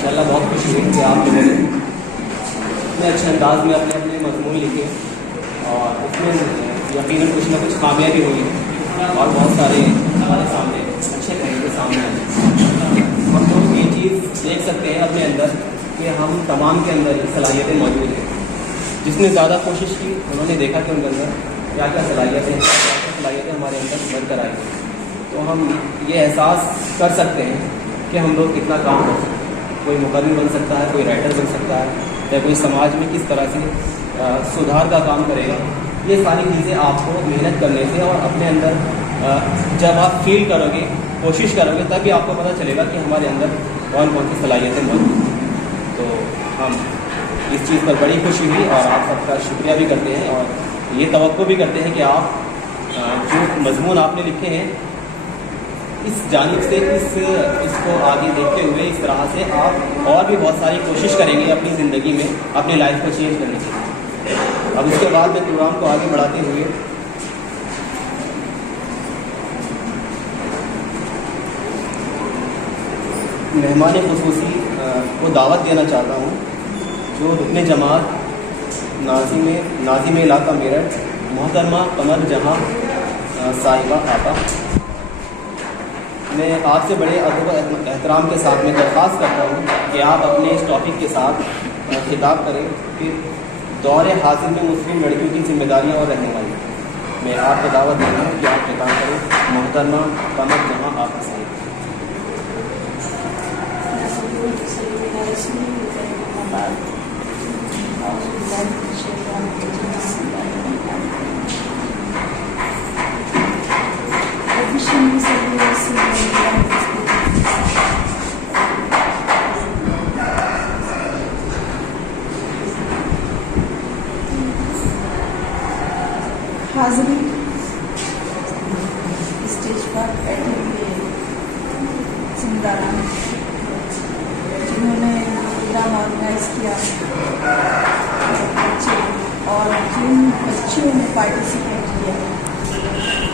माशाल्लाह बहुत खुशी हुई कि आप लोगों ने इतने अच्छे अंदाज में अपने अपने मजमून लिखे और उसमें यकीनन कुछ ना कुछ खामियाँ भी हुई और बहुत सारे हमारे सामने अच्छे तरीके सामने आए। हम लोग ये चीज़ देख सकते हैं अपने अंदर कि हम तमाम के अंदर ये सलाहियतें मौजूद हैं। जिसने ज़्यादा कोशिश की उन्होंने देखा कि उनके अंदर क्या क्या सलाहियतें हैं, क्या क्या सलाहियतें हमारे अंदर बन कर आई। तो हम ये एहसास कर सकते हैं कि हम लोग कितना काम कर सकते हैं। कोई मुकर्रिर बन सकता है, कोई राइटर बन सकता है, या कोई समाज में किस तरह से सुधार का काम करेगा। ये सारी चीज़ें आपको मेहनत करने से और अपने अंदर जब आप फील करोगे, कोशिश करोगे, तभी आपको पता चलेगा कि हमारे अंदर कौन कौन सी सलाहियतें मौजूद हैं। तो हम इस चीज़ पर बड़ी खुशी हुई और आप सबका शुक्रिया भी करते हैं और ये तवक्को भी करते हैं कि आप जो मजमून आपने लिखे हैं इस जानिब से इसको आगे देखते हुए इस तरह से आप और भी बहुत सारी कोशिश करेंगे अपनी ज़िंदगी में अपनी लाइफ को चेंज करने के लिए। अब इसके बाद में प्रोग्राम को आगे बढ़ाते हुए मेहमान खुसूसी को दावत देना चाहता हूँ, जो रुकने जमात नाज़िम इलाका मेरठ मोहतरमा कमर जहाँ साहिबा आपा। मैं आपसे बड़े अदब एहतराम के साथ में दरख्वास्त करता हूँ कि आप अपने इस टॉपिक के साथ खिताब करें कि दौरे हासिल में मुस्लिम लड़कियों की जिम्मेदारियाँ और रहनुमाई। मैं आपको दावत देता हूँ कि आप खिताब करें मोहतरमा कमर जहाँ आपा साहिबा। हाज़िरी स्टेज पर बैठे हुए जिम्मेदारान जिन्होंने प्रोग्राम ऑर्गेनाइज किया, बच्चे और जिन बच्चियों ने पार्टिसिपेट किया,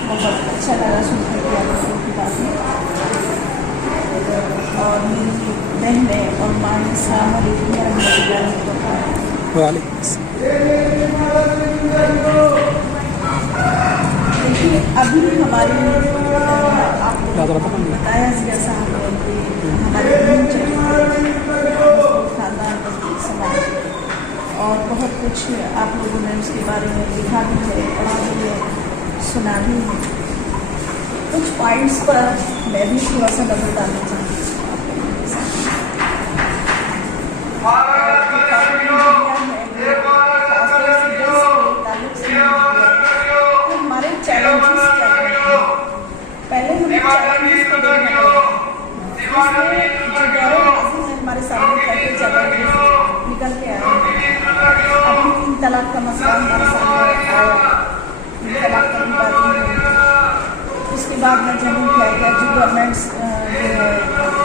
बहुत अच्छा लगा सुनकर के आप लोगों की बातें। और मेरी बहनें और माँ देखिए, अभी हमारी आपको बताया जैसा हमारे खानदान समाज और बहुत कुछ आप लोगों ने उसके बारे में लिखा भी है, पढ़ा भी है, सुना भी है। कुछ पॉइंट्स पर मैं भी थोड़ा सा नजर डालना चाहती हूँ। हमारे चैलेंजेस क्या हैं, पहले हमें चैलेंजेस को देखना है। जो दौरे हासिल में हमारे सामने कैसे चैलेंजेस निकल के आए हैं। अभी 3 तलाक का मसला हमारे सामने आया, 3 तलाक का भी बात है। उसके बाद में जमीन क्या जो गवर्नमेंट्स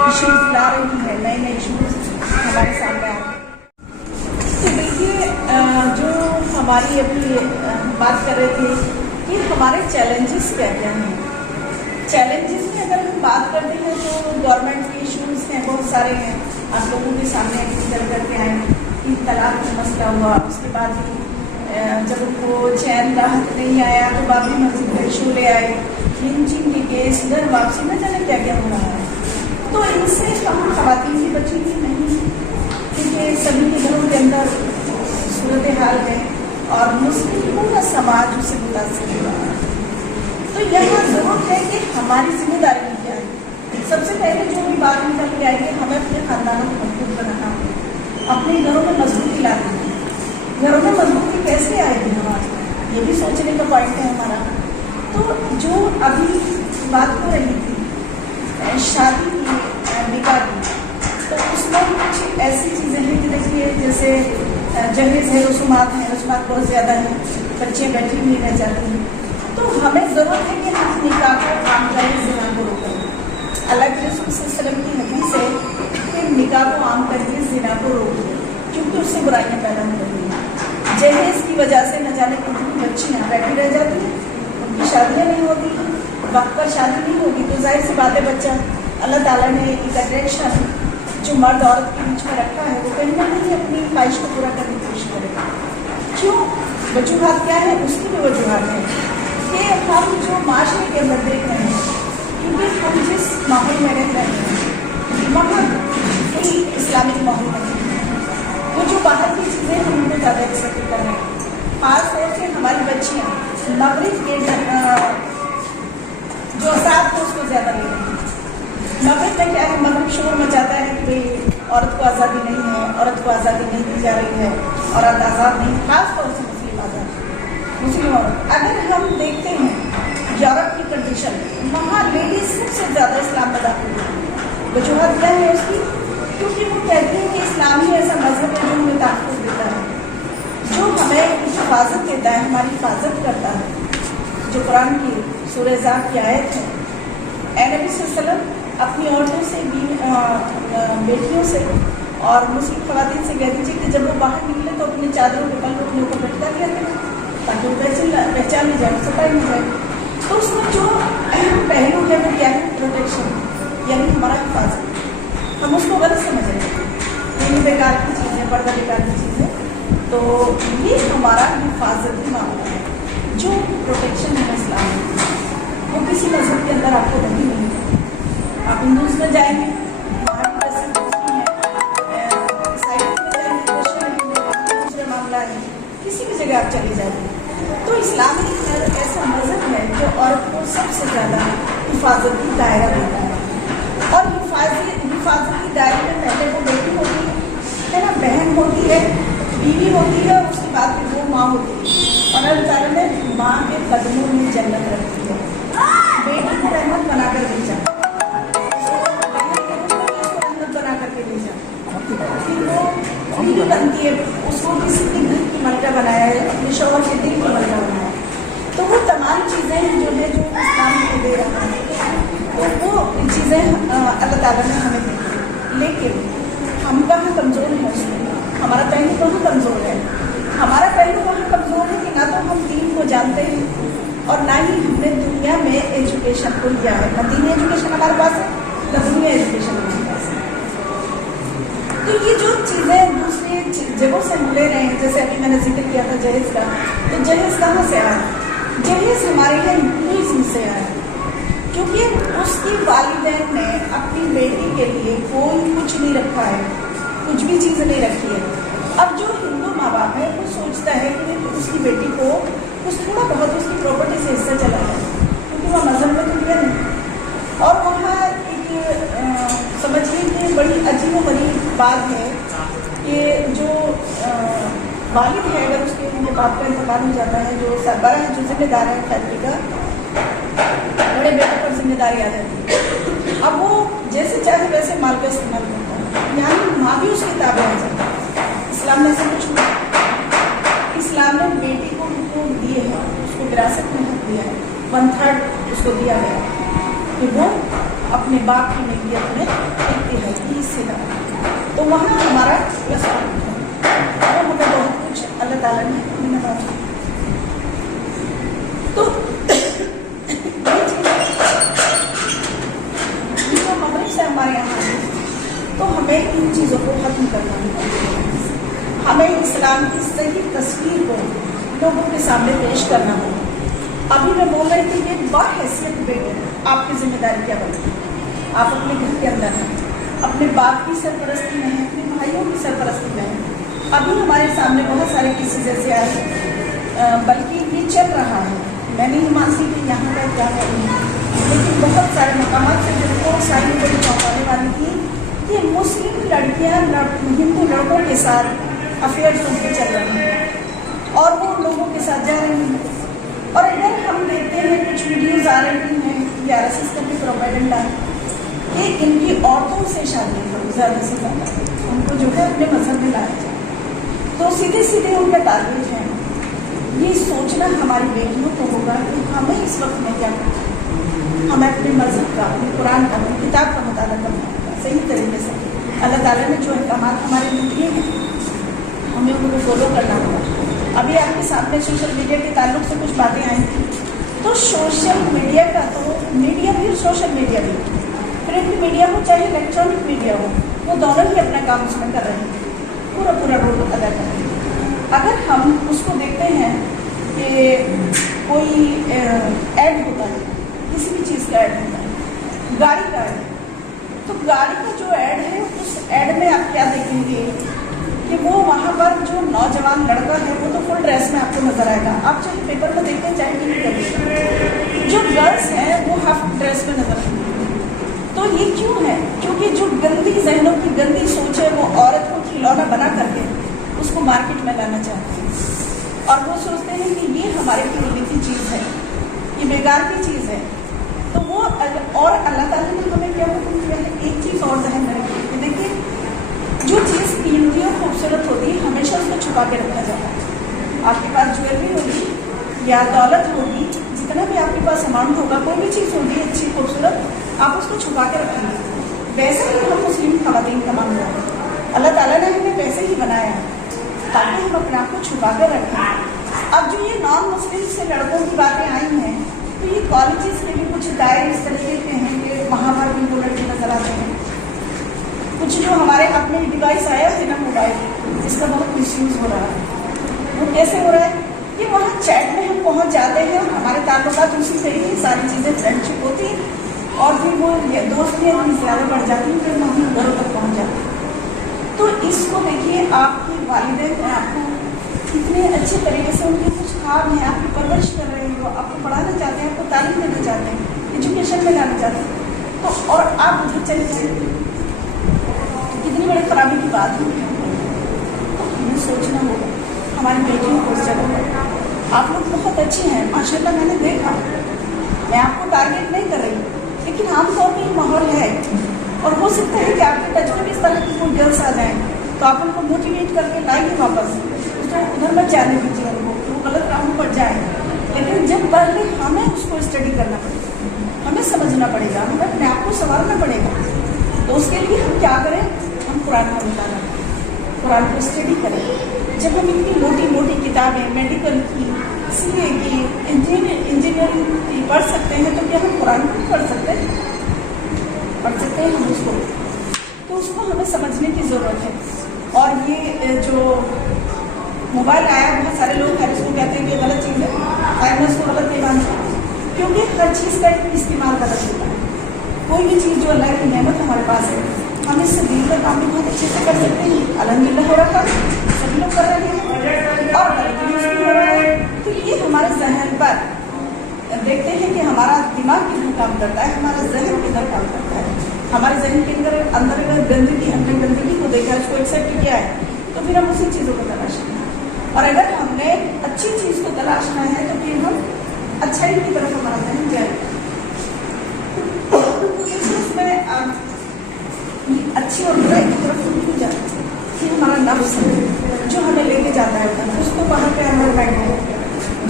इश्यूज ला रही है, नए नए इश्यूज हमारे सामने आ रहे हैं। तो देखिए, जो हमारी अभी बात कर रहे थे कि हमारे चैलेंजेस क्या क्या हैं। चैलेंजेस में अगर हम बात करते हैं तो गवर्नमेंट के इश्यूज हैं, बहुत सारे हैं, आप लोगों के सामने निकल करके आए। 3 तलाक का मसला हुआ, उसके बाद भी जब उनको चैन राहत नहीं आया तो बाबरी मस्जिद का इशू ले आए, लिंचिंग के केस, घर वापसी, न जाने क्या क्या हो रहा है। तो इनसे हम खवातीन की बची हुई नहीं, क्योंकि सभी के घरों के अंदर सूरत हाल है और मुस्लिम पूरा समाज उससे मुतासिर हो रहा है। तो यहाँ जरूरत है कि हमारी जिम्मेदारी क्या है। सबसे पहले जो भी बात निकल के आई कि हमें अपने खानदानों को मजबूत बनाना है, अपने घरों में मजबूती लानी है। घरों में मजबूती कैसे आएगी हमारे, ये भी सोचने का पॉइंट है हमारा। तो जो अभी बात हो रही थी शादी की, निकाह की, तो उसमें कुछ ऐसी चीज़ें हैं कि देखिए जैसे जहेज है, रसूमात हैं, रसूमात बहुत ज़्यादा हैं, बच्चे बैठी हुई रह जाती हैं। तो हमें ज़रूरत है कि हम निकाह को आम करें, ज़िना को रोकें। अल्लाह के रसूल सल्लल्लाहु अलैहि वसल्लम की हदीस है कि निकाह को आम करके ज़िना को रोकें, क्योंकि उससे बुराइयाँ पैदा हो रही हैं। जहेज की वजह से न जाने कितनी बच्चियाँ बैठी रह जाती हैं, उनकी शादियाँ नहीं होती, वक्त पर शादी नहीं होगी तो जाहिर सी बात है बच्चा, अल्लाह ताला ने एक अट्रैक्शन जो मर्द औरत के बीच में रखा है वो कहीं ना कहीं अपनी ख्वाहिश को पूरा करने की कोशिश करेगा। क्यों? वजूहात क्या है? उसकी भी वजूहात है कि हम जो माशरे के अंदर देख रहे हैं, क्योंकि हम जिस माहौल में रह रहे हैं वहाँ कोई इस्लामिक माहौल नहीं है। वो जो बाहर की चीज़ें हम उनको ज़्यादा एक्सेप्ट कर रहे हैं। खास तौर से हमारी बच्चियाँ मगरिब के जो असाद को उसको ज़्यादा ले रही हैं। मगरिब में क्या है, मगरिब शोर मचाता है कि भाई औरत को आज़ादी नहीं है, औरत को आज़ादी नहीं दी जा रही है, औरत आज़ाद नहीं, खास तौर से मुस्लिम आज़ाद, मुस्लिम औरत। अगर हम देखते हैं यूरोप की कंडीशन, वहाँ लेडीज सबसे ज़्यादा इस्लाम में दाखिल है। वजूहत क्या है उसकी? क्योंकि वो कहते हैं कि इस्लाम ही ऐसा मजहब है जो हमें तहफ़्फ़ुज़ देता है, जो हमें हिफाजत देता है, हमारी हिफाजत करता है। जो कुरान की सूरह ज़ात की आयत है, ए नबी सल्लल्लाहु अलैहि वसल्लम अपनी औरतों से, बेटियों से और मुस्लिम ख़वातीन से कह दीजिए कि जब वो बाहर निकले तो अपनी चादरों के पल अपने ऊपर लटका लिया करें ताकि वो पहचान नहीं जाए, सफाई नहीं जाए। तो उसमें जो अहम पहलू है वो क्या है? प्रोटेक्शन, यानी हमारा हिफाजत। हम उसको गलत समझ रहे हैं, ये बेकार की चीज़ें, पर्दा बेकार की चीज़ें, तो ये हमारा हिफाजती मामला है। जो प्रोटेक्शन है इस्लाम में वो किसी मजहब के अंदर आपको नहीं मिलेगा। आप हिंदूज में जाएंगे, वहाँ की बसें दूसरी हैं, ईसाई में जाएंगे, क्रिश्चियन में दूसरा मामला है, किसी भी जगह आप चले जाएंगे। तो इस्लाम एक ऐसा मजहब है जो औरत को सबसे ज़्यादा हिफाजती दायरा देता है। और हिफाजती दायरे में पहले वो बेटी होती है ना, बहन होती है, बीवी होती है, और उसके बाद फिर वो माँ होती है। और अल्लाह ताला ने माँ के कदमों में जन्नत रखी है। बेटी को रहमत बनाकर भेजा, रहमत बना करके भेजा, फिर वो बीवी बनती है, उसको किसी के दिल की मलका बनाया है, अपने शौहर के दिल की मलका बनाया है। तो वो तमाम चीज़ें जो है जो इस्लाम को दे रहा है, तो वो चीज़ें अल्लाह ताला ने हमें दी। लेकिन हम कहाँ कमज़ोर हैं उसमें? हमारा पहलू कहाँ कमज़ोर है? हमारा पहलू कहाँ कमज़ोर है कि ना तो हम दीन को जानते हैं और ना ही हमने दुनिया में एजुकेशन को लिया है। ना दीनी एजुकेशन हमारे पास है, ना दुनिया एजुकेशन हमारे पास है। तो ये जो चीज़ें दूसरी जगहों से हम ले रहे हैं, जैसे अभी मैंने जिक्र किया था जहेज़ का, तो जहेज़ कहाँ से आया? जहेज़ हमारे यहाँ हिंदुइज्म से आया, क्योंकि उसकी वालिदैन ने अपनी बेटी के लिए कोई कुछ नहीं रखा है, कुछ भी चीज़ नहीं रखी है। अब जो हिंदू माँ बाप है वो सोचता है कि उसकी बेटी को कुछ थोड़ा बहुत उसकी प्रॉपर्टी से हिस्सा चला जाए, क्योंकि वह मजहब में तो दिया नहीं। और वहाँ एक समझिए कि बड़ी अजीब व गरीब बात है कि जो वालिद है, अगर उसके उनके बाप का इंतकाल हो जाता है, जो सरबरा है, जो जिम्मेदार है फैमिली का, बड़े बेटे पर जिम्मेदारी आ जाती है। अब वो जैसे चाहे वैसे माल का इस्तेमाल करता है, यानी माँ भी उसकी ताबे आ जाती है। इस्लाम ने ऐसा कुछ नहीं। इस्लाम ने बेटी को दिए है, उसको विरासत में हक दिया है, 1/3 उसको दिया गया कि वो अपने बाप की मिल्कियत में एक हिस्से का। तो वहाँ हमारा इस्लाम है, और हमें बहुत कुछ अल्लाह ताला ने नवाजा। तो जो मगरिब से हमारे यहाँ है, तो हमें इन चीज़ों को खत्म करना होगा। हमें इस्लाम की सही तस्वीर को लोगों के सामने पेश करना होगा। अभी मैं बोल रही थी कि बाहैसियत बेटे आपकी जिम्मेदारी क्या बनेगी? आप अपने घर के अंदर हैं, अपने बाप की सरपरस्ती में हैं, अपने भाइयों की सरपरस्ती में हैं। अभी हमारे सामने बहुत सारे केसेस ऐसे आए हैं, बल्कि ये चल रहा है। मैं नहीं मानती कि यहाँ का क्या है, लेकिन बहुत सारे मकामात से जिनको सारी बड़ी चौंकाने वाली थी कि मुस्लिम लड़कियाँ हिंदू लड़कों के साथ अफेयर्स उनके चल रहे हैं और वो लोगों के साथ जा रही हैं। और अगर हम देखते हैं कुछ वीडियोज़ आ रही हैं कि RSS का भी प्रोपेगेंडा कि इनकी औरतों से शादी करो, ज़्यादा से ज़्यादा उनको जो है अपने मजहब में लाया जाए, तो सीधे सीधे उनका टारगेट है। ये सोचना हमारी बेटियों को होगा कि हमें इस वक्त में क्या करना है। हमें अपने मजहब का, अपने कुरान का, अपनी किताब का मुताला करना होगा सही तरीके से। अल्लाह ताला ने जो अहकाम हमारे लिए दिए हैं, हमें उनको फॉलो करना होगा। अभी आपके सामने सोशल मीडिया के ताल्लुक से कुछ बातें आई थी, तो सोशल मीडिया का तो मीडिया भी, सोशल मीडिया भी, प्रिंट मीडिया हो चाहे इलेक्ट्रॉनिक मीडिया हो, वो दोनों ही अपना काम उसमें कर रहे हैं, पूरा पूरा रोल अदा कर रहे हैं। अगर हम उसको देखते हैं कि कोई ऐड होता है, किसी भी चीज़ का ऐड होता है, गाड़ी का ऐड, तो गाड़ी का जो ऐड है उस ऐड में आप क्या देखेंगे कि वो वहाँ पर जो नौजवान लड़का है वो तो फुल ड्रेस में आपको नजर आएगा, आप चाहे पेपर में देखते हैं चाहे टीवी पर देखते, जो गर्ल्स हैं वो हाफ ड्रेस में नजर आएंगी। तो ये क्यों है? क्योंकि जो गंदी जहनों की गंदी सोच है वो औरत को खिलौना बना करके उसको मार्केट में लाना चाहते हैं और वो सोचते हैं कि ये हमारे लिए की चीज़ है, ये बेकार की चीज़ है। तो वो और अल्लाह ताला ने हमें क्या हुक्म किया है, एक चीज़ और जहन में रखिए, देखिए जो चीज़ कीमती और खूबसूरत होती है हमेशा उसको छुपा के रखा जाता है। आपके पास ज्वेलरी होगी या दौलत होगी, जितना भी आपके पास अमाउंट होगा, कोई भी चीज़ होगी अच्छी खूबसूरत, आप उसको छुपा के रखेंगे। वैसे ही हम मुस्लिम ख़वातीन का मामला है, अल्लाह ताला ने हमें वैसे ही बनाया है ताकि हम अपने आप को छुपा कर रखें। अब जो ये नॉन मुस्लिम से लड़कों की बातें आई हैं, तो ये कॉलेजेस के भी कुछ दायरे इस तरीके के हैं कि वहाँ पर भी वो लड़के नजर आते हैं। कुछ जो हमारे हाथ में डिवाइस आया थे ना मोबाइल, इसका बहुत मिसयूज़ हो रहा है। वो कैसे हो रहा है कि वहाँ चैट में हम पहुँच जाते हैं, हमारे ताल्लुकात उसी से ही सारी चीज़ें फ्रेंडशिप होती हैं और फिर वो दोस्तियाँ इतनी ज़्यादा बढ़ जाती हैं, फिर हम घरों तक पहुँच जाते हैं। तो इसको देखिए, आपके वालिदैन ने आपको कितने अच्छे तरीके से, उनके कुछ ख्वाब हैं, आपकी परवरिश कर रहे हैं, वो आपको पढ़ाना चाहते हैं, आपको तालीम देना चाहते हैं, एजुकेशन में लाना चाहते हैं, तो और आप उधर चले जाएंगे, कितनी बड़ी खराबी की बात है। तो हमें सोचना होगा, हमारी बेटियों को उस जगह पर आप लोग बहुत अच्छे हैं माशाल्लाह, मैंने देखा, मैं आपको टारगेट नहीं कर रही, लेकिन आमतौर पर ये माहौल है और हो सकता है कि आपके टच में भी इस तरह की कोई गर्ल्स आ जाएँ तो आप उनको मोटिवेट करके लाइए वापस, तो उधर मत जाने दीजिए उनको, वो गलत राहों पर जाए। लेकिन जब पहले हमें उसको स्टडी करना पड़ेगा, हमें समझना पड़ेगा, हमें अपने आप को संवारना पड़ेगा। तो उसके लिए हम क्या करें, हम कुरान का मुताला करें, कुरान को स्टडी करें। जब हम इतनी मोटी मोटी किताबें मेडिकल की, CA की, इंजीनियरिंग की पढ़ सकते हैं, तो क्या हम कुरान को पढ़ सकते हैं? पढ़ सकते हैं हम उसको, तो उसको हमें समझने की ज़रूरत है। और ये जो मोबाइल आया, बहुत सारे लोग हैं इसको कहते हैं कि गलत चीज़ है, मैं उसको गलत नहीं मानता, क्योंकि हर चीज़ का इस्तेमाल गलत होता है। कोई भी चीज़ जो अल्लाह की नेमत हमारे पास है, हम इससे दीन का काम भी बहुत अच्छे से कर सकते हैं, अल्हम्दुलिल्लाह हो रहा है, सभी लोग कर रहे हैं और गलत यूज़ भी हो रहा है। तो ये हमारे जहन पर देखते हैं कि हमारा दिमाग कितना काम करता है, हमारा जहन कितना काम करता है। हमारे जहन के अंदर अगर गंदगी, हमने गंदगी को देखा, इसको एक्सेप्ट किया है, तो फिर हम उसी चीज़ों को तलाशेंगे। और अगर हमने अच्छी चीज़ को तलाशना है तो फिर हम अच्छाई की तरफ हमारा जहन जाएगा। इसमें अच्छी और बुराई की तरफ क्यों जाए, कि हमारा नफ्स है जो हमें लेके जाता है, उसको वहाँ पे हमारे बैठे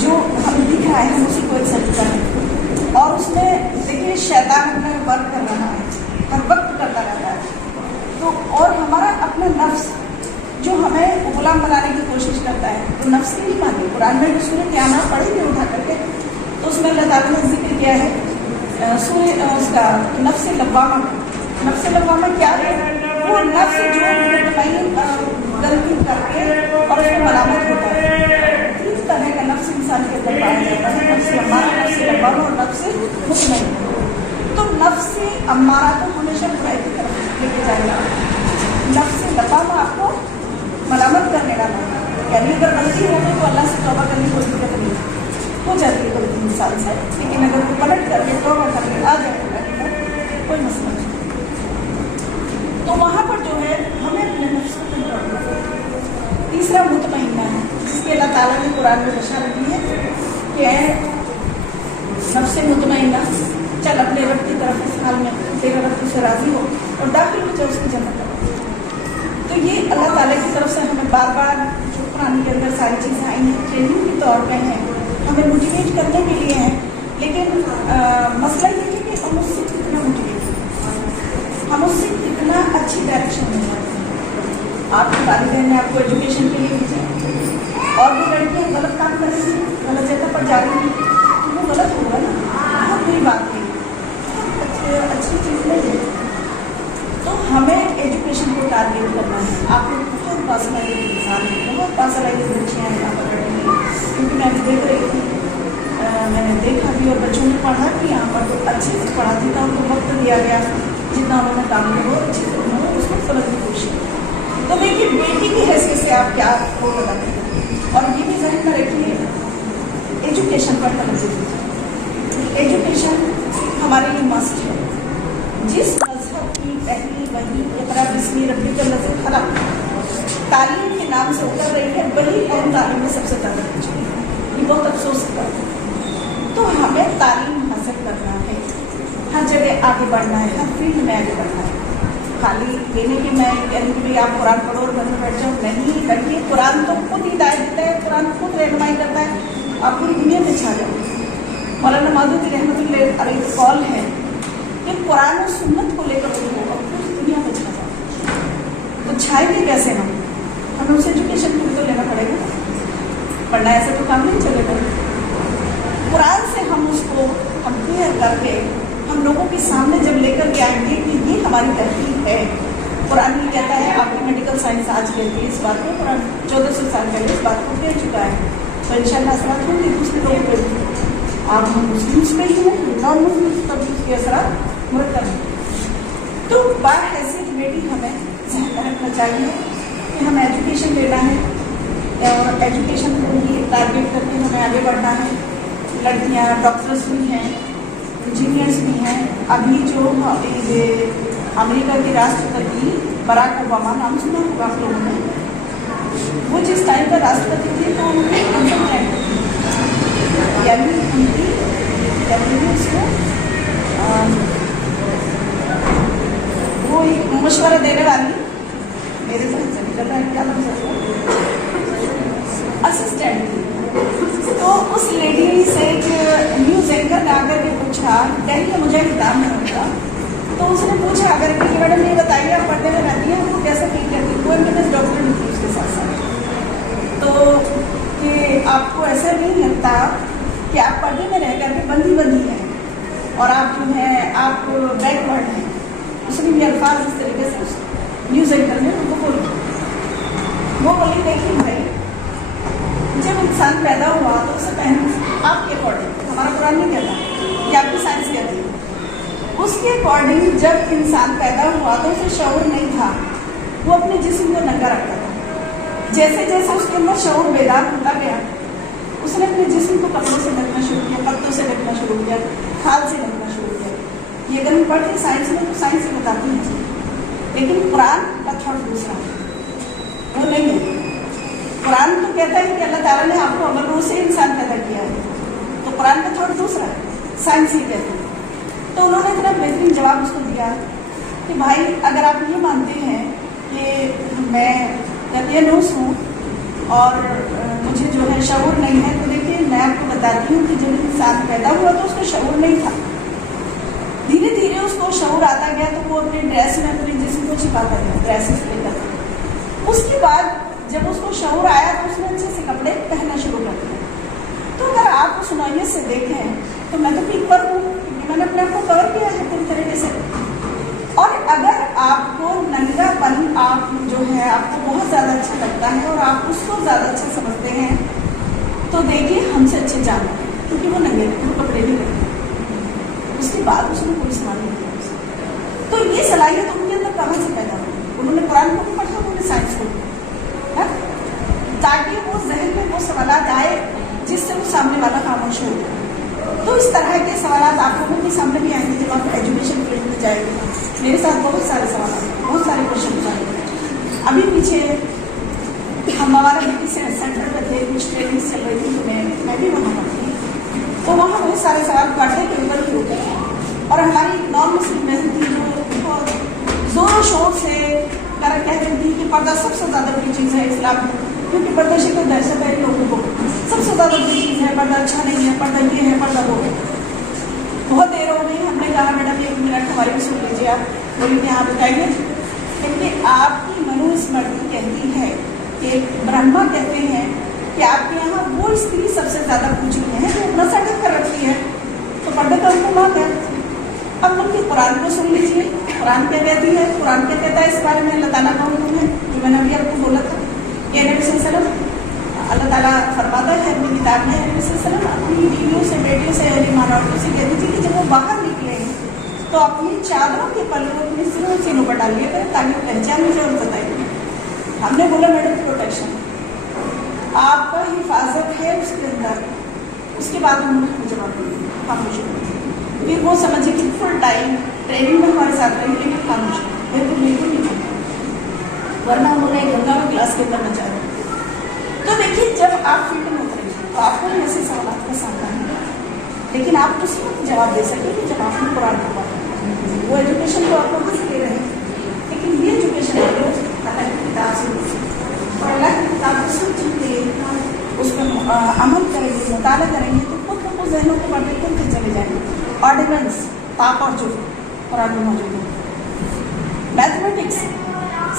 जो हमें दिख रहा है हम उसी को एक्सेप्ट करें। और उसमें देखिए शैतान अपना वर्क कर रहा है, हर वक्त करता रहता है। तो और हमारा अपना नफ्स जो हमें गुलाम बनाने की कोशिश करता है, तो नफ्स की नहीं मानी। कुरान में भी सूरह क़यामत पढ़ेंगे उठा करके, तो उसमें अल्लाह ताला ने जिक्र किया है सूरह उसका नफ्स लव्वामा। नफ्स लव्वामा क्या है? वो नफ्स जो मुतमईन गलती करके और उसमें मलामत होता है। तीन तरह का नफ्स इंसान के अंदर पाया जाता है, नफ्स अम्मारा, नफ्स लव्वामा और नफ्स मुतमईन। तो नफ्स अम्मारा तो हमेशा बुराई की तरफ लेके जाएगा, नफ्स लव्वामा आपको मलामत करने का नाम, यानी अगर गलती हो गई तो अल्लाह से तौबा करने की कोई दिक्कत नहीं हो जाती है गलती इंसान से, लेकिन अगर वो पलट करके तौबा करके आ जाए कोई मसला नहीं। तो वहाँ पर जो है हमें अपने नफ्स को कंट्रोल करना है। तीसरा मुतमईना है, जिसके अल्लाह ताला ने कुरान में बशारत दी है कि नफ्स मुतमईना, चल अपने रब की तरफ इस हाल में तेरा रब तुझसे राज़ी हो और दाखिल हो जाए उसकी जन्नत में। तो ये अल्लाह ताला की तरफ से हमें बार बार जो कुरान के अंदर सारी चीज़ें आई हैं ट्रेनिंग के तौर पर हैं, हमें मोटिवेट करने के लिए हैं। लेकिन मसला ये है कि हम उससे कितना मोटिवेट हैं, हम उससे कितना अच्छी डायरेक्शन में जाते हैं। आपके वालिदैन ने आपको एजुकेशन के लिए भेजा और वो लड़कियाँ गलत काम करेंगी, गलत जगह पर जा रही हैं, तो वो गलत होगा ना, बहुत बुरी बात नहीं, अच्छी चीज़ नहीं है। तो हमें एजुकेशन एजुकेशन को टारगेट करना है। आप लोग बहुत पर्सनलाइज इंसान हैं, बहुत पर्सनलाइज बच्चे हैं यहाँ पर पढ़ने में, क्योंकि मैं भी देख रही थी, मैंने देखा भी और बच्चों ने पढ़ा भी यहाँ पर, तो अच्छे से पढ़ाती था, उनको वक्त दिया गया, जितना उन्होंने काम किया वो अच्छे से उन्होंने उसको समझने की कोशिश की। तो देखिए बेटी की हैसियत से आप क्या वो बताते हैं, और ये भी जहन में रखिए एजुकेशन पर तवज्जो दीजिए। एजुकेशन हमारे लिए मस्ट है। जिस मजहब की पहली वही इकरा बिस्मी रब्बिकल लज़ी खलक़ तालीम के नाम से उतर रही है, वही कौन तालीम में सबसे ज़्यादा पीछे है। ये बहुत अफसोस की बात है। तो हमें तालीम हासिल करना है, हर जगह आगे बढ़ना है, हर फील्ड में आगे बढ़ना है। खाली ये नहीं कि मैं यानी कि भाई आप कुरान पढ़ो और घर में बैठ जाओ, नहीं, बल्कि कुरान तो खुद हिदायत देता है, कुरान खुद रहनुमाई करता है, आप पूरी दुनिया में छा जाओ। मौलाना मादूदी रहमतुल्लाह अलैह का कौल है कि कुरान और सुन्नत को लेकर उनको और पूरी दुनिया में छा जाओ। तो छाएंगे कैसे हम? हमें उस एजुकेशन को भी तो लेना पड़ेगा, पढ़ना ऐसे तो काम नहीं चलेगा। कुरान से हम उसको हम क्लियर करके हम लोगों के सामने जब लेकर के आएंगे कि ये हमारी तहकीक है। कुरान ही कहता है, आपकी मेडिकल साइंस आज कहती है इस बात को, कुरान 1400 साल पहले इस बात को कह चुका है। तो इंशाअल्लाह असरात होंगे दूसरे लोगों पर भी। आप हम मुस्लिम्स पे ही हैं, नॉन मुस्लिम तब उसके असरात मुरतब हैं। तो बाहैसियत बेटी हमें ज़हन में रखना चाहिए कि हमें एजुकेशन लेना है, और एजुकेशन को ही टारगेट करके हमें आगे बढ़ना है। लड़कियाँ डॉक्टर्स भी हैं, इंजीनियर्स भी हैं। अभी जो अमेरिका के राष्ट्रपति बराक ओबामा, नाम सुना होगा आप लोगों ने, वो जिस टाइम पर राष्ट्रपति थे तो उनकी कंसल्टेंट यानी उनकी उसको वो एक मशवरा देने वाली, मेरे साथ से निकल रहा है क्या लफ्ज़ है, असिस्टेंट थी। तो उस लेडी से न्यूज़ एंकर ने आकर के पूछा, कहिए मुझे एग्जाम में होगा, तो उसने पूछा अगर कि मैडम ये बताइए आप पर्दे में रहती हैं, आपको कैसा फील करती है? वो एमबीबीएस डॉक्टर भी थी उसके साथ साथ। तो कि आपको ऐसा नहीं लगता कि आप पर्दे में रह करके बंदी हैं और आप जो है आप बैकवर्ड हैं? उसने भी अल्फाज इस तरीके से न्यूज़ एंकर ने उनको बोली। वो बोली देखिए भाई, जब इंसान पैदा हुआ तो उससे पहले आपके अकॉर्डिंग, हमारा कुरान नहीं कहता कि आपकी साइंस कहती है, उसके अकॉर्डिंग जब इंसान पैदा हुआ तो उसे शऊर नहीं था, वो अपने जिस्म को नंगा रखता था। जैसे जैसे उसके अंदर शऊर बेदार होता गया, उसने अपने जिस्म को कपड़ों से ढकना शुरू किया, पत्तों से ढकना शुरू किया, खाल से ढकना शुरू किया। ये अगर हम पढ़ते साइंस में तो साइंस ही बताती है, लेकिन कुरान का थॉट दूसरा है, वो नहीं है। कुरान तो कहता है कि अल्लाह ताला ने आपको अमल रूह से इंसान पैदा किया है, तो कुरान का थॉट दूसरा है, साइंस ही कहती है। तो उन्होंने इतना बेहतरीन जवाब उसको दिया कि भाई अगर आप ये मानते हैं कि मैं नतीनूस हूँ और मुझे जो है शऊर नहीं है, तो देखिए मैं आपको बताती हूँ कि जब इंसान पैदा हुआ तो उसको शऊर नहीं था। धीरे धीरे उसको शऊर आता गया तो वो अपने ड्रेस में अपने जिस्म को छिपाता गया, ड्रेसेस लेकर। उसके बाद जब उसको शऊर आया तो उसने अच्छे से कपड़े पहनना शुरू कर दिए। तो अगर आप उस नौयत से देखें तो मैं तो ठीक पर हूँ, क्योंकि मैंने अपने आप को कवर किया है पूरी तरीके से। और अगर आपको नंगापन आप जो है आपको बहुत ज़्यादा अच्छा लगता है और आप उसको ज़्यादा अच्छा समझते हैं, तो देखिए हमसे अच्छे जानते हैं, क्योंकि वो नंगे वो कपड़े भी रखते। उसके बाद उसने कोई सवाल नहीं किया। तो ये सलाहियत उनके अंदर कहाँ से पैदा हुई? उन्होंने कुरान को भी पढ़ा, उन्होंने साइंस को भी, है, ताकि वो जहन में वो सवालात आए जिससे वो सामने वाला खामोश हो। तो इस तरह के सवाल आप लोगों के सामने भी आएंगे जब आप एजुकेशन फील्ड में जाएंगे। मेरे साथ बहुत सारे सवाल आए, बहुत सारे क्वेश्चन आए। अभी पीछे हम हमारा बीटी सेंटर में थे, कुछ ट्रेनिंग चल रही थी, तो मैं भी वहाँ पर थी। तो वहाँ बहुत सारे सवाल पढ़ने के ऊपर ही होते हैं। और हमारी नॉन मुस्लिम बहन थी जो बहुत ज़ोर शोर से कह रही थी कि पर्दा सबसे ज़्यादा बड़ी चीज़ है इस्लाम में, क्योंकि पर्दा से तो दहशत है लोगों को, सबसे ज़्यादा बड़ी चीज़ है, पर्दा अच्छा नहीं है, पर्दा ये है, पर्दा वो है। बहुत देर हो गई, हमने कहा मैडम 1 मिनट हमारी भी सुन लीजिए। आप बोली कि हाँ बताइए। क्योंकि आपकी मनुस्मृति कहती है कि ब्रह्मा कहते हैं कि आपके यहाँ वो स्त्री सबसे ज़्यादा पूजनीय है जो अपना सेटअप कर रखी है, तो पर्दे का उनको मांग है। अब उनके कुरान को सुन लीजिए, कुरान क्या कहती है, कुरान क्या कहता है इस बारे में, अल्लाह ताला का हुक्म है जो मैंने अभी आपको बोला था कि नबी सल्लल्लाहु अलैहि वसल्लम अल्लाह ताला फरमाता है अपनी किताब में, नबी सल्लल्लाहु अलैहि वसल्लम अपनी बीवियों से, बेटियों से, अहले मानवतों से कहती थी कि जब वो बाहर निकले तो अपनी चादरों के पल्लू अपने सीनों पर डालिएगा ताकि वो पहचान मुझे और बताइए। हमने बोला मैडम प्रोटेक्शन आपका हिफाजत है उसके अंदर। उसके बाद उन्होंने जवाब दिया खामोश। फिर वो समझे कि फुल टाइम ट्रेनिंग में हमारे साथ रही लेकिन खामोश बिल्कुल नहीं, वरना उन्होंने गंगा में गिलास के अंदर नचा दिया। तो देखिए जब आप फील्ड में उतरेंगे तो आपको ऐसे सवाल का सामना है, लेकिन आप उसी वक्त जवाब दे सकते कि जब आपने कुरान पढ़ा। वो एजुकेशन तो आप वहाँ से ले रहे हैं, लेकिन ये एजुकेशन आपको अल्लाह की किताब से और अल्लाह की किताब को समझेंगे, उस पर अमल करेंगे, मुताला करेंगे तो खुद को जहनों के बारे में खुलते चले जाएंगे। ऑर्डिनेंस पाप और जो कुरान में मौजूद है। मैथमेटिक्स,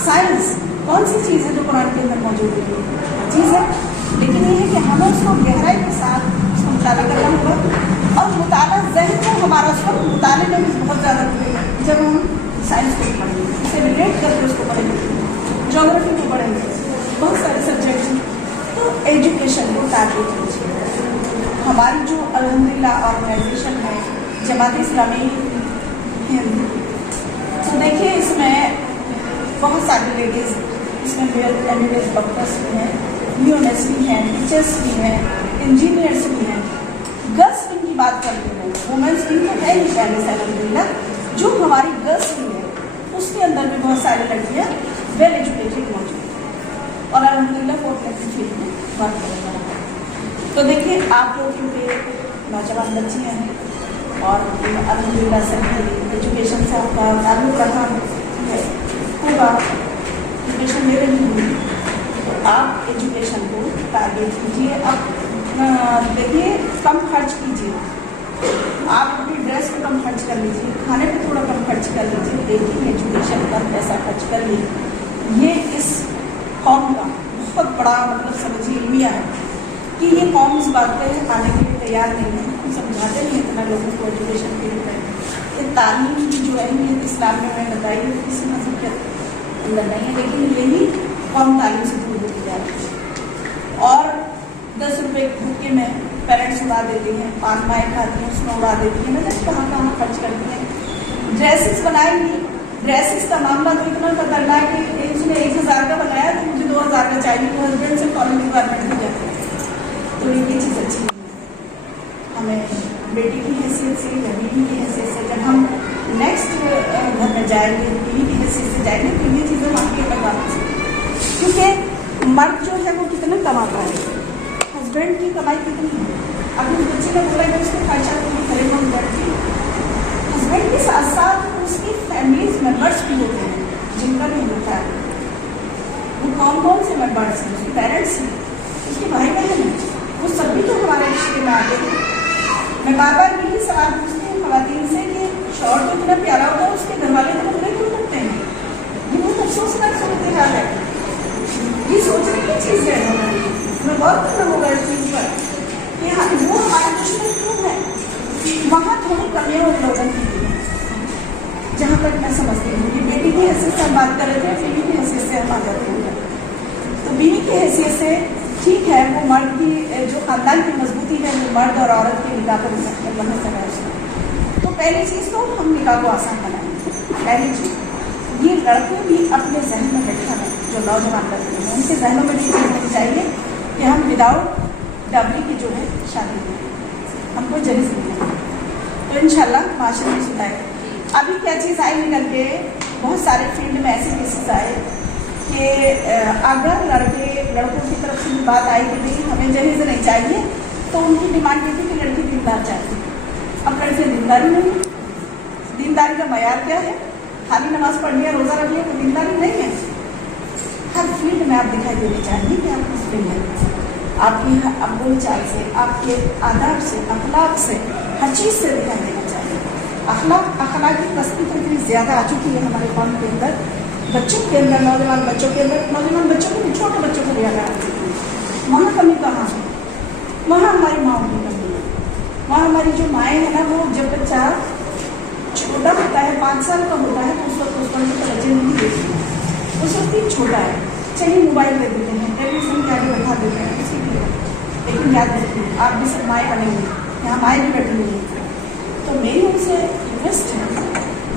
साइंस, कौन सी चीज़ है जो कुरान के अंदर मौजूद है? चीज़ है, लेकिन ये है कि हमें उसको गहराई के साथ उसको मुताला करना होगा। और मुताला जहन को हमारा उस वक्त मुताले में भी बहुत ज़्यादा होगा जब हम साइंस को पढ़ेंगे, उसे रिलेट करके उसको पढ़ेंगे, ज्योग्राफी को पढ़ेंगे, बहुत सारे सब्जेक्ट। तो एजुकेशन को टारगेट कीजिए। हमारी जो अल्हम्दुलिल्लाह ऑर्गेनाइजेशन है जमात इस्लामी हिंद, तो देखिए इसमें बहुत सारी लेडीज़ इसमें MBBS डॉक्टर्स भी हैं, यूएनएस भी हैं, टीचर्स भी हैं, इंजीनियर्स भी हैं। गर्ल्स विंग की बात करते हैं, वुमेंस विंग तो है ही पहले से अल्हम्दुलिल्लाह। जो हमारी गर्ल्स विंग है उसके अंदर भी बहुत सारी लड़कियाँ वेल एजुकेटेड मौजूद हैं और अल्हम्दुलिल्लाह फोर्थ फील्ड में वर्क कर रहा है। तो देखिए आप लोग क्योंकि नौजवान बच्चियाँ हैं और अल्हम्दुलिल्लाह सभी एजुकेशन से आपका ताल्लुक़ रहा है होगा, एजुकेशन ले रही होंगी, तो आप एजुकेशन को टारगेट कीजिए। अब देखिए कम खर्च कीजिए, आप अपनी ड्रेस पर कम खर्च कर लीजिए, खाने पर थोड़ा कम खर्च कर लीजिए, देखिए एजुकेशन पर पैसा खर्च करिए। ये इस कौम का बहुत बड़ा मतलब समझिए इल्मिया है कि ये कौम इस बात पर आने के लिए तैयार नहीं है। हम समझाते नहीं इतना लोगों को एजुकेशन के लिए। ये तालीम की जो अहमियत इस्लाम में मैंने बताई है किसी मजहब के अंदर नहीं है, लेकिन यही कौम तालीम से दूर होती जा रही है। और 10 रुपये भूखे में पेरेंट्स उड़ा देती हैं, पान माएँ खाती हैं उसमें उड़ा देती हैं, मतलब कहाँ कहाँ खर्च करती हैं। ड्रेसेस बनाएंगी, ड्रेसेस का मामला तो इतना खतरनाक है कि उसने 1000 का बनाया तो मुझे 2000 का चाहिए, तो हस्बैंड से कॉलेज डिपार्टमेंट में जाते हैं। तो ये चीज़ अच्छी नहीं है। हमें बेटी की हैसियत से या बीवी की हैसियत से जब हम नेक्स्ट घर में जाएंगे, बीवी की हैसियत से जाएंगे तो ये चीज़ें मार्केट में करवा सकते, क्योंकि मर्द जो है वो कितना कमाता है, हस्बैंड की कमाई कितनी है। अभी उस बच्चे ने बोला कि उसका खर्चा पूरी करेगा हस्बैंड की, हस्बैंड के साथ साथ उसकी फैमिलीज मेम्बर्स भी होते हैं जिनका नहीं होता है। वो कौन कौन से मेम्बर्स हैं? उसके पेरेंट्स हैं, उसके भाई बहन हैं, वो सब भी तो हमारे रिश्ते में आते हैं। मैं बार बार यही सवाल पूछती हूँ खवातीन से कि शौहर तो इतना प्यारा होता है, उसके घर वाले तो बुरे क्यों करते हैं? ये बहुत अफसोसनाक सूरत हाल है। ये सोचने की चीज़ है, हमें गौर करना होगा इस चीज़ पर कि हाँ वो हमारे दुश्मन क्यों है। वहाँ थोड़ी कमियाँ उन लोगों की भी हैं, जहाँ तक मैं समझती हूँ कि बेटी की हैसियत से हम बात कर रहे थे, बीवी की हैसियत से हम आ जाते हैं। तो बीवी की हैसियत से ठीक है, वो मर्द की जो ख़ानदान की मजबूती है वो मर्द और औरत के निकाह पर मतलब है उसमें। तो पहली चीज़ तो हम निकाह को आसान बनाएंगे। पहली चीज़ ये लड़के भी अपने जहन में बैठा है, जो नौजवान लड़के हैं उनके जहनों में ये चीज़ होनी चाहिए कि हम विदाउट डबली की जो है शादी करें, हमको जहेज नहीं है। तो इंशाल्लाह माशरे में सुधार। अभी क्या चीज़ आई निकल के, बहुत सारे फील्ड में ऐसे केसेस आए कि अगर लड़कों की तरफ से भी बात आई कि नहीं हमें जहेज नहीं चाहिए, तो उनकी डिमांड ये थी कि लड़की दीनदार चाहिए। अब लड़के दीनदारी नहीं, दीनदारी का मयार क्या है? खाली नमाज पढ़ लिया, रोज़ा रख लिया, तो दीनदारी नहीं है। हर फील्ड में आप दिखाई देनी चाहिए कि आप मुस्लिम हैं, आपकी बोल चाल से, आपके आदाब से, अखलाक से, हर चीज़ से दिखाई देना चाहिए। अखलाक की पस्ती तो इतनी ज़्यादा आ चुकी है हमारे कौम के अंदर, बच्चों के अंदर, नौजवान बच्चों के अंदर, नौजवान बच्चों को भी, छोटे बच्चों को ज़्यादा आ चुकी है। वहाँ कमी कहाँ है? वहाँ हमारी माँ की कमी है। वहाँ हमारी जो माएँ हैं ना, वो जब बच्चा छोटा होता है, 5 साल का होता है, तो उस वक्त उसको तवज्जो नहीं देती, उस वक्त ही छोटा है, चलिए मोबाइल दे देते हैं, टेलीविजन के आगे बैठा देते हैं, उसी के लिए। लेकिन याद रखिए, आप भी सब माएँ बने हुए, यहाँ माएँ भी बैठी हुई हैं, तो मेरी उनसे रिक्वेस्ट है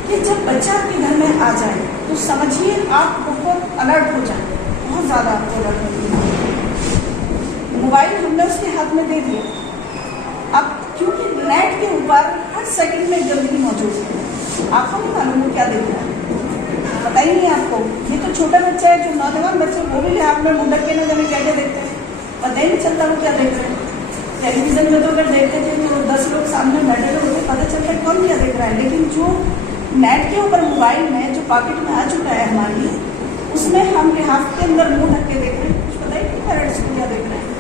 कि जब बच्चा आपके घर में आ जाए तो समझिए आप बहुत अलर्ट हो जाए, बहुत ज़्यादा आपको अलर्ट होगी। मोबाइल हमने उसके हाथ में दे दिया, अब क्योंकि नेट के ऊपर हर सेकंड में गंदगी मौजूद है, आपको नहीं मालूम वो क्या देख रहा है, पता ही नहीं आपको। ये तो छोटा बच्चा है, जो नौजवान बच्चे वो भी हाथ में मुंडक के न जाने क्या क्या देखते हैं, पता ही नहीं चलता वो क्या देख रहे हैं। टेलीविजन में तो अगर देखते थे तो 10 लोग सामने बैठे होते, पता चलता है कौन क्या देख रहा है, लेकिन जो नेट के ऊपर मोबाइल में जो पॉकेट में आ चुका है हमारी, उसमें हम हाथ के अंदर मुंह ढक के देख रहे हैं, कुछ पता ही नहीं पेरेंट्स को क्या देख रहे हैं।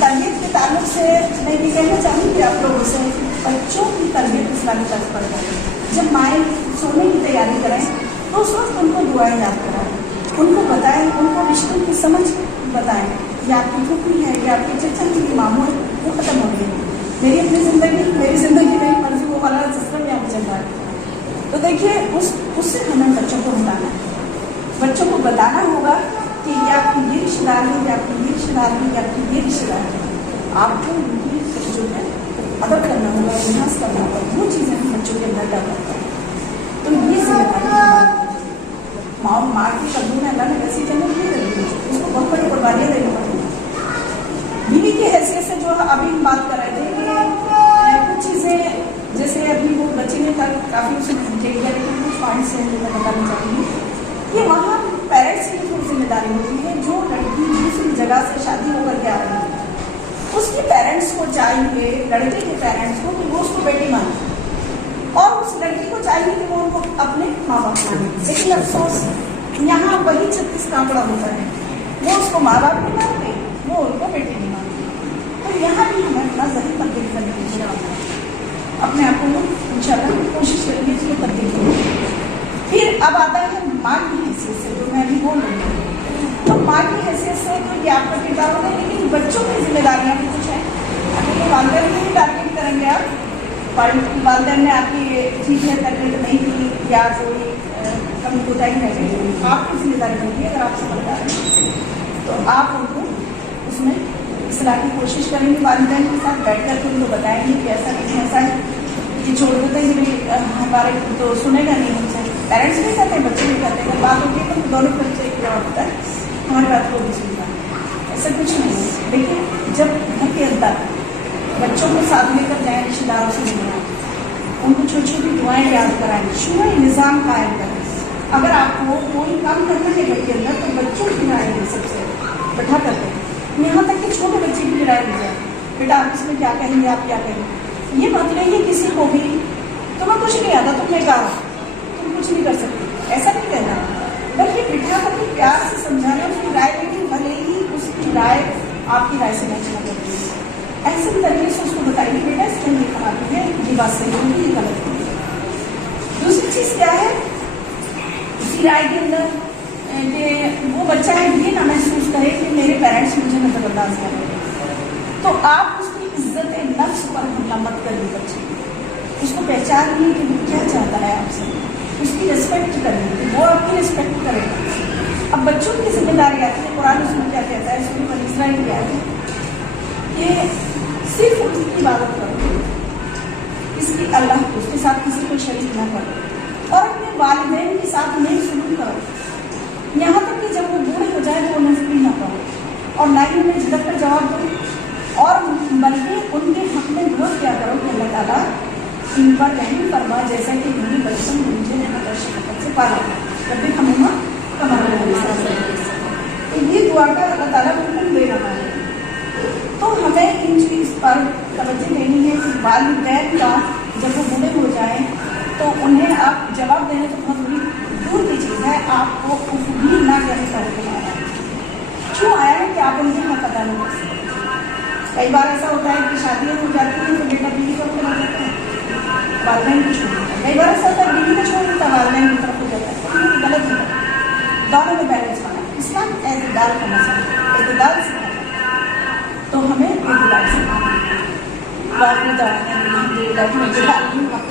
तरबियत के ताल्लुक से मैं ये कहना चाहूँगी आप लोगों से, बच्चों की तरबियत इस्लामी तर्ज पर है। जब माएँ सोने की तैयारी करें तो उस वक्त उनको दुआएं याद कराएं, उनको बताएं, उनको रिश्तों की समझ बताएं, ये आपकी फुफी है, ये आपके चचा की मामू है, वो ख़त्म हो गई। मेरी अपनी ज़िंदगी, मेरी ज़िंदगी मेरी मर्जी, वो वाला सिस्टम यहाँ चल रहा है। तो देखिए उससे हमें बच्चों को हटाना है, बच्चों को बताना होगा कि ये आपकी ये रिश्तेदार है, ये आपकी ये रिश्तेदार है, ये आपकी ये रिश्तेदार है, आपको उनकी जो है अदब करना होगा, लिहाज करना होगा, वो चीज़ें हम बच्चों के अंदर डेवलप करें। तो ये जिम्मेदारी माँ की कब्रों में अल्लाह ने वैसी जन्नत नहीं रही, उसको बहुत बड़ी कुर्बानियाँ देनी पड़ी। बीवी की हैसियत से जो अभी हम बात कर रहे थे कि कुछ चीज़ें जैसे अभी वो बच्चे ने काफ़ी उसमें डिटेल किया, लेकिन कुछ पॉइंट्स हैं जो मैं बताना चाहूँगी कि वहाँ पेरेंट्स की थोड़ी जिम्मेदारी होती है। जो लड़की दूसरी जगह से शादी होकर के आ रही है, उसके पेरेंट्स को चाहिए, लड़के के पेरेंट्स को, कि वो उसको बेटी माने, और उस लड़की को चाहिए कि वो उनको अपने माँ बाप माने। लेकिन अफसोस यहाँ वही 36 का आंकड़ा होता है, वो उसको माँ बाप नहीं मानते, वो उनको बेटी नहीं मानते। तो यहाँ भी हमें अपना ज़हन तब्दील करने की जरूरत है, अपने आप को इंशाअल्लाह कोशिश करेंगे इसको तब्दील करने। फिर अब आता है माँ की हैसियत से, जो मैं अभी बोल रही हूँ। तो माँ की हैसियत से तो ये आपका किरदार होगा, लेकिन बच्चों की जिम्मेदारियाँ भी कुछ हैं। अगर तो वालिदैन को भी टारगेट करेंगे आप, वालिदैन ने आपकी चीज़ें करने को नहीं की या कोई कमी कोताही नहीं की, आपकी जिम्मेदारी बनती है। अगर आप समझदार हैं तो आप उनको उसमें इस्लाह की कोशिश करेंगे, वालिदैन के साथ बैठ कर के उनको बताएंगे कि ऐसा नहीं ऐसा है, ये छोड़ देते हैं कि हमारे तो सुनेगा नहीं हमसे। पेरेंट्स भी कहते हैं, बच्चे भी कहते हैं, बात होती है तो दोनों बच्चे एक जवाब होता है, हमारी बात को भी सुनता है। ऐसा कुछ नहीं है। देखिए, जब घर के अंदर बच्चों को साथ लेकर जाएँ, रिश्तेदारों से मिलना, उनको छोटी छोटी दुआएँ याद कराएं, शुरू निज़ाम कायम करें। अगर आपको कोई काम करना है घर के अंदर तो बच्चों की राय लें, सबसे बैठा करते हैं, यहाँ तक कि छोटे बच्चे की राय ली जाए, बेटा आप इसमें क्या कहेंगे, आप क्या कहेंगे। ये मत नहीं किसी को भी तुम्हें कुछ नहीं आता, तुमने कहा तुम कुछ नहीं कर सकते, ऐसा नहीं कहना, बल्कि बिठा करके प्यार से समझाना, उसकी राय लेकिन भले ही उसकी राय आपकी राय से मैच न करती है, ऐसे तरीके से उसको बताइए, बेटा इसको नहीं खराबी है, ये बात सही होगी, ये गलत होगी। दूसरी चीज़ क्या है, उसी राय के अंदर कि वो बच्चा है ये ना महसूस करे कि मेरे पेरेंट्स मुझे नजरअंदाज कर रहे हैं, तो आप उसकी इज्जत नफ्स पर हमला मत करिए। बच्चे उसको पहचानिए कि वो क्या चाहता है आपसे, उसकी रिस्पेक्ट करिए, वो आपकी रिस्पेक्ट करेगा। अब बच्चों की जिम्मेदारी आती है, कुरान उसमें क्या कहता है, इसमें बनी इस्राइल क्या है कि सिर्फ उसकी इबादत करो, इसकी अल्लाह को, उसके साथ किसी को शरीक ना करो, और अपने वालिदैन के साथ नहीं सुलूक करो, यहाँ तक कि जब वो बूढ़े हो जाए तो उन्हें फ्री ना करो, और ना ही उन्हें झिझक कर जवाब दो, और बल्कि उनके हक में दुआ क्या करो कि अल्लाह ताला इन पर रहम फरमा, जैसा कि मेरी बचपन मुझे शफकत से पाला, जब भी हम तो ये दुआ का अल्लाह ताला हुक्म दे रहा है। तो हमें इन चीज़ पर तवज्जो देनी है कि वालिदैन का जब वो बूढ़े हो जाएं तो उन्हें आप जवाब देने तो बहुत बड़ी दूर की चीज़ है, आपको कुछ भी ना कहने का हुक्म आया है। क्यों आया है कि आप उनके यहाँ पता नहीं कर सकते। कई बार ऐसा होता है कि शादियाँ हो जाती हैं तो बेटा बीवी को अपने लग जाता है, वालिदैन को छोड़ देता है। कई बार ऐसा होता है बीवी को छोड़ देता है, वालिदैन की तरफ हो जाता है, ये गलत होता है। दोनों में बैलेंस पाना, इस्लाम एतदाल का मसला है, एतदाल से तो हमें एतदाल से काफ़ी दवाइयाँ ली डेवलपमेंट